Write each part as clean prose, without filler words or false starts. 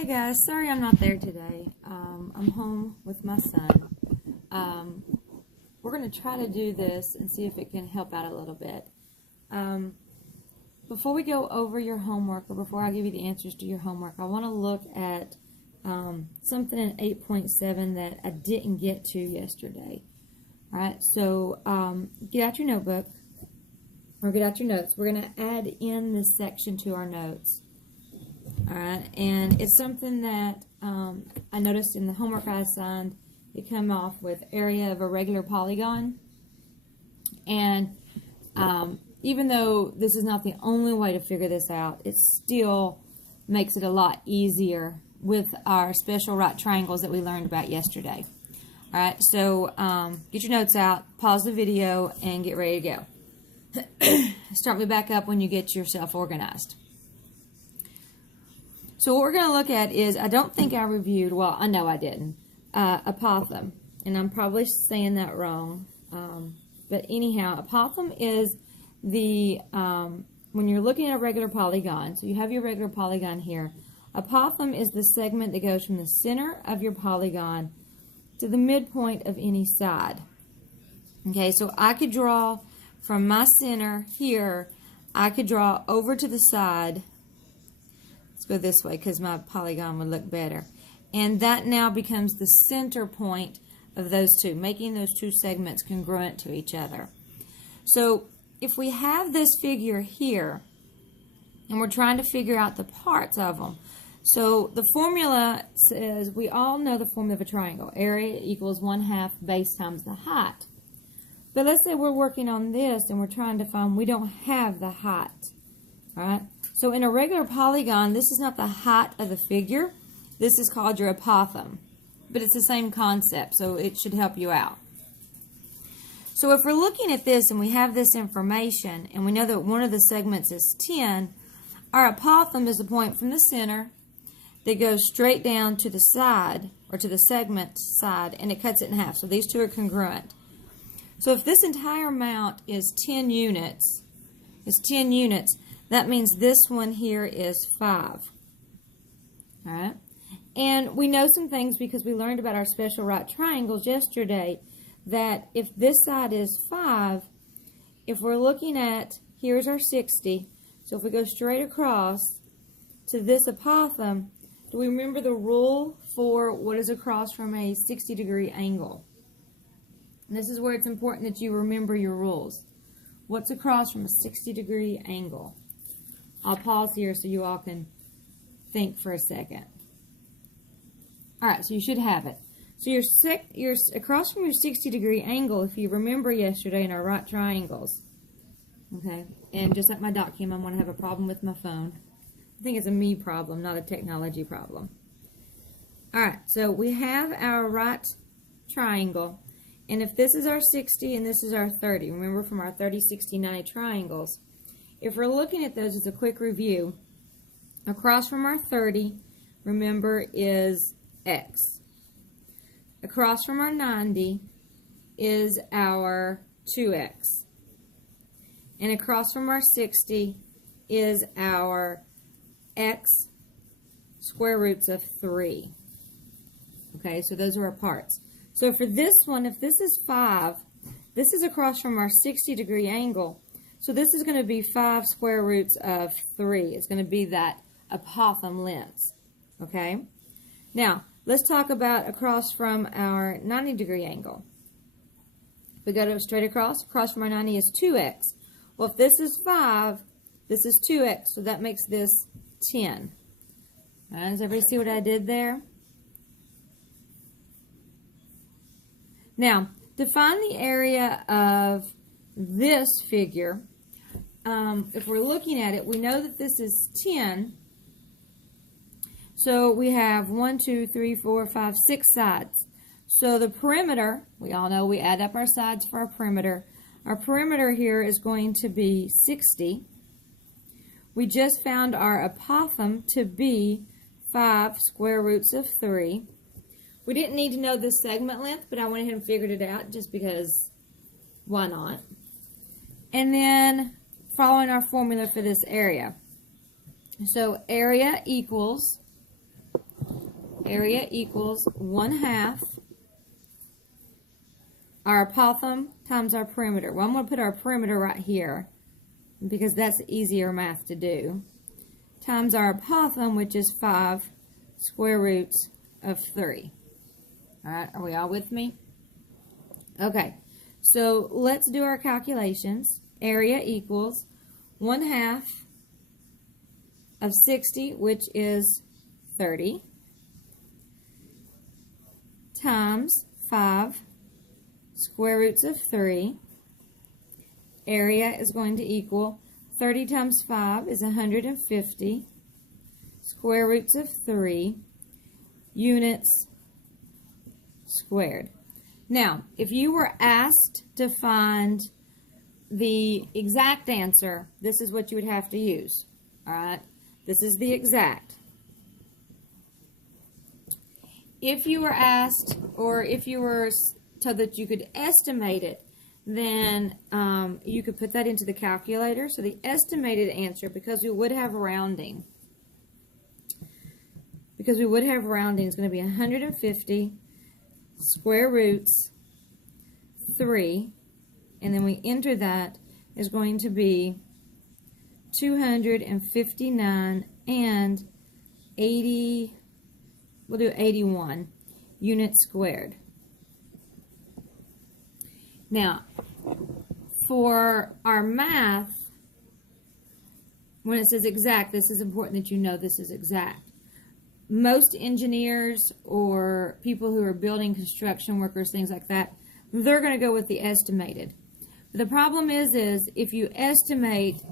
Hi guys, sorry I'm not there today. I'm home with my son. We're going to try to do this and see if it can help out a little bit. Before we go over your homework, or before I give you the answers to your homework, I want to look at something in 8.7 that I didn't get to yesterday. Alright, so get out your notebook, or get out your notes. We're going to add in this section to our notes. Alright, and it's something that I noticed in the homework I assigned. It came off with area of a regular polygon. And even though this is not the only way to figure this out, it still makes it a lot easier with our special right triangles that we learned about yesterday. Alright, so get your notes out, pause the video, and get ready to go. Start me back up when you get yourself organized. So what we're going to look at is, I don't think I reviewed, well, I know I didn't, Apothem. And I'm probably saying that wrong. But anyhow, Apothem is the, when you're looking at a regular polygon, so you have your regular polygon here, Apothem is the segment that goes from the center of your polygon to the midpoint of any side. Okay, so I could draw from my center here, I could draw over to the side. Let's go this way because my polygon would look better. And that now becomes the center point of those two, making those two segments congruent to each other. So if we have this figure here, and we're trying to figure out the parts of them, so the formula says, we all know the formula of a triangle. Area equals 1/2 base times the height. But let's say we're working on this and we're trying to find, we don't have the height. Alright? So in a regular polygon, this is not the height of the figure. This is called your apothem. But it's the same concept, so it should help you out. So if we're looking at this and we have this information, and we know that one of the segments is 10, our apothem is the point from the center that goes straight down to the side, or to the segment side, and it cuts it in half. So these two are congruent. So if this entire amount is 10 units, that means this one here is 5. Alright? And we know some things because we learned about our special right triangles yesterday, that if this side is 5, if we're looking at, here's our 60, so if we go straight across to this apothem, do we remember the rule for what is across from a 60-degree angle? And this is where it's important that you remember your rules. What's across from a 60-degree angle? I'll pause here so you all can think for a second. Alright, so you should have it. So you're across from your 60-degree angle, if you remember yesterday in our right triangles. Okay, and just like my dot cam, I'm going to have a problem with my phone. I think it's a me problem, not a technology problem. Alright, so we have our right triangle. And if this is our 60 and this is our 30, remember from our 30, 60, 90 triangles, if we're looking at those as a quick review, across from our 30, remember, is x. Across from our 90 is our 2x. And across from our 60 is our x square roots of 3. Okay, so those are our parts. So for this one, if this is 5, this is across from our 60-degree angle. So this is going to be 5 square roots of 3. It's going to be that apothem length. Okay? Now, let's talk about across from our 90-degree angle. If we go straight across from our 90 is 2x. Well, if this is 5, this is 2x, so that makes this 10. All right, does everybody see what I did there? Now, to find the area of this figure, if we're looking at it, we know that this is 10. So we have 1, 2, 3, 4, 5, 6 sides. So the perimeter, we all know we add up our sides for our perimeter. Our perimeter here is going to be 60. We just found our apothem to be 5 square roots of 3. We didn't need to know the segment length, but I went ahead and figured it out just because, why not? And then following our formula for this area. So area equals area equals 1/2 our apothem times our perimeter. Well, I'm going to put our perimeter right here because that's easier math to do, times our apothem, which is 5 square roots of 3. All right, are we all with me? Okay, so let's do our calculations. Area equals 1/2 of 60, which is 30, times 5 square roots of 3. Area is going to equal 30 times 5 is 150. Square roots of 3 units squared. Now, if you were asked to find the exact answer, this is what you would have to use. All right? This is the exact. If you were asked, or if you were told that you could estimate it, then you could put that into the calculator. So the estimated answer, because we would have rounding, is going to be 150 square roots 3, and then we enter that is going to be 259 and 80, we'll do 81 units squared. Now, for our math, when it says exact, this is important that you know this is exact. Most engineers or people who are building construction workers, things like that, they're going to go with the estimated. But the problem is if you estimate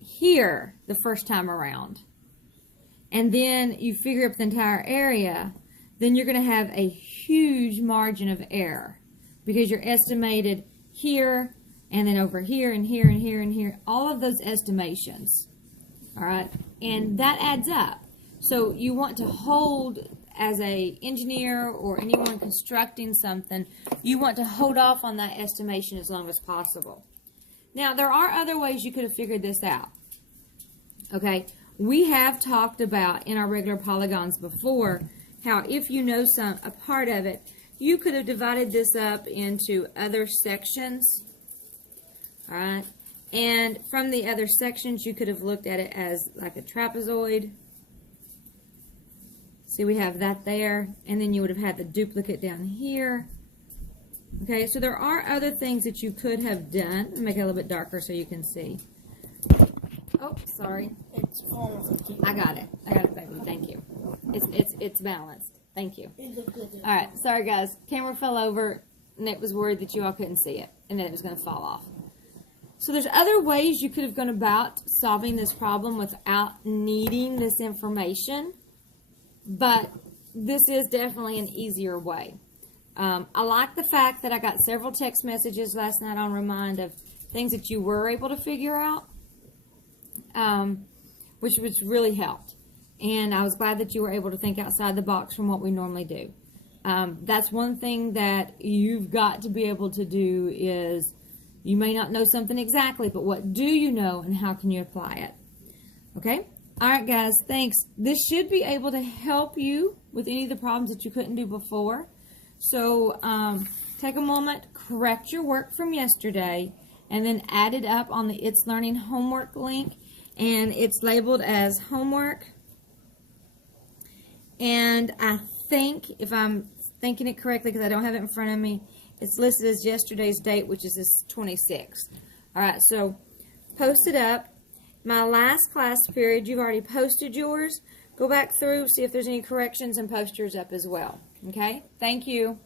here the first time around, and then you figure up the entire area, then you're going to have a huge margin of error. Because you're estimated here, and then over here, and here, and here, and here, all of those estimations, all right, and that adds up. So you want to hold, as a engineer or anyone constructing something, you want to hold off on that estimation as long as possible. Now, there are other ways you could have figured this out, okay? We have talked about in our regular polygons before how if you know a part of it, you could have divided this up into other sections, all right? And from the other sections, you could have looked at it as like a trapezoid. See, we have that there, and then you would have had the duplicate down here. Okay, so there are other things that you could have done. Make it a little bit darker so you can see. Oh, sorry. I got it. I got it, baby. Thank you. It's balanced. Thank you. All right. Sorry, guys. Camera fell over, and it was worried that you all couldn't see it, and that it was going to fall off. So there's other ways you could have gone about solving this problem without needing this information, but this is definitely an easier way. I like the fact that I got several text messages last night on Remind of things that you were able to figure out, which really helped. And I was glad that you were able to think outside the box from what we normally do. That's one thing that you've got to be able to do is you may not know something exactly, but what do you know and how can you apply it? Okay? All right, guys, thanks. This should be able to help you with any of the problems that you couldn't do before. So take a moment, correct your work from yesterday, and then add it up on the It's Learning homework link. And it's labeled as homework. And I think, if I'm thinking it correctly, because I don't have it in front of me, it's listed as yesterday's date, which is this 26th. All right, so post it up. My last class period, you've already posted yours. Go back through, see if there's any corrections, and post yours up as well. Okay? Thank you.